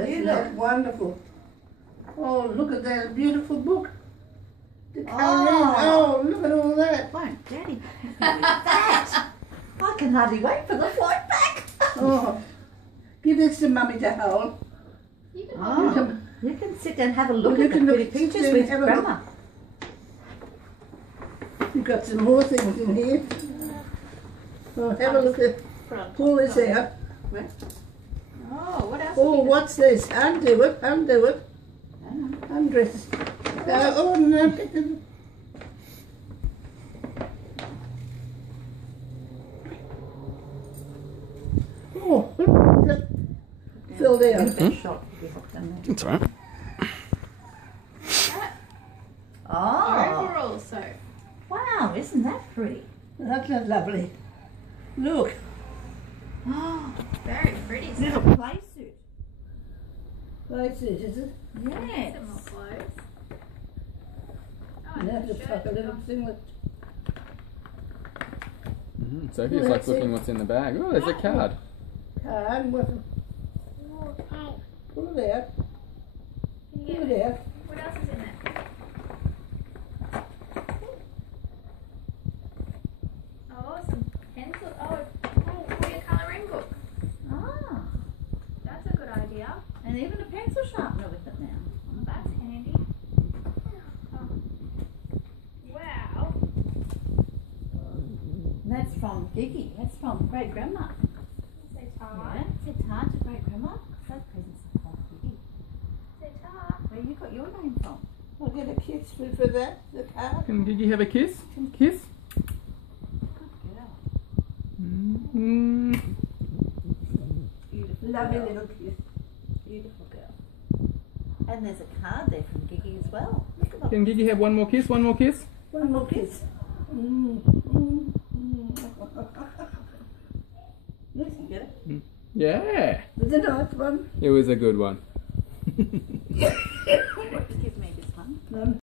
isn't that wonderful? Oh, look at that beautiful book. The colouring. Oh, look at all that. Won't Daddy have me with that? I can hardly wait for the flight back. Oh, give this to Mummy to hold. Oh, you can sit and have a look You at the can pretty look- pictures sit with and have a look. Grandma. You've got some more things in here. Oh, have a look at. Pull this out. Oh, what else? Oh, what's this? Undo it. Undo it. Undress. Oh no. Oh, look at that. Fell down. Best shot to be hooked in there. That's all right. Oh, Overall soap. wow, isn't that pretty? That's not lovely. Look. Oh, Very pretty soap. little play suit. Like this, is it? Yes. Some more clothes. Oh, You have and to the fuck a shirt. little singlet. Sophie's Oh, like that's looking it. what's in the bag. Oh, there's a card. Card. What? Pull it out. Can you Pull get, it out. what else is in there? Oh, some pencil. Oh, for your colouring book. Ah, That's a good idea. and even a pencil sharpener with it now. That's handy. Oh. Wow. And that's from Gigi. That's from Great Grandma. Say Yeah, tar. it's hard to Great Grandma. Those presents are from Gigi. Say tar. Where you got your name from? I'll get a kiss for that. The card. Can Gigi have a kiss? Kiss? Good girl. Mm-hmm. Beautiful. Lovely girl. little kiss. Beautiful girl. And there's a card there from Gigi as well. Look at that. Can Gigi have one more kiss? One more kiss? One more kiss. Mm, mm, mm. Yes, you get it. Yeah. Was it a nice one? It was a good one. Give me this one.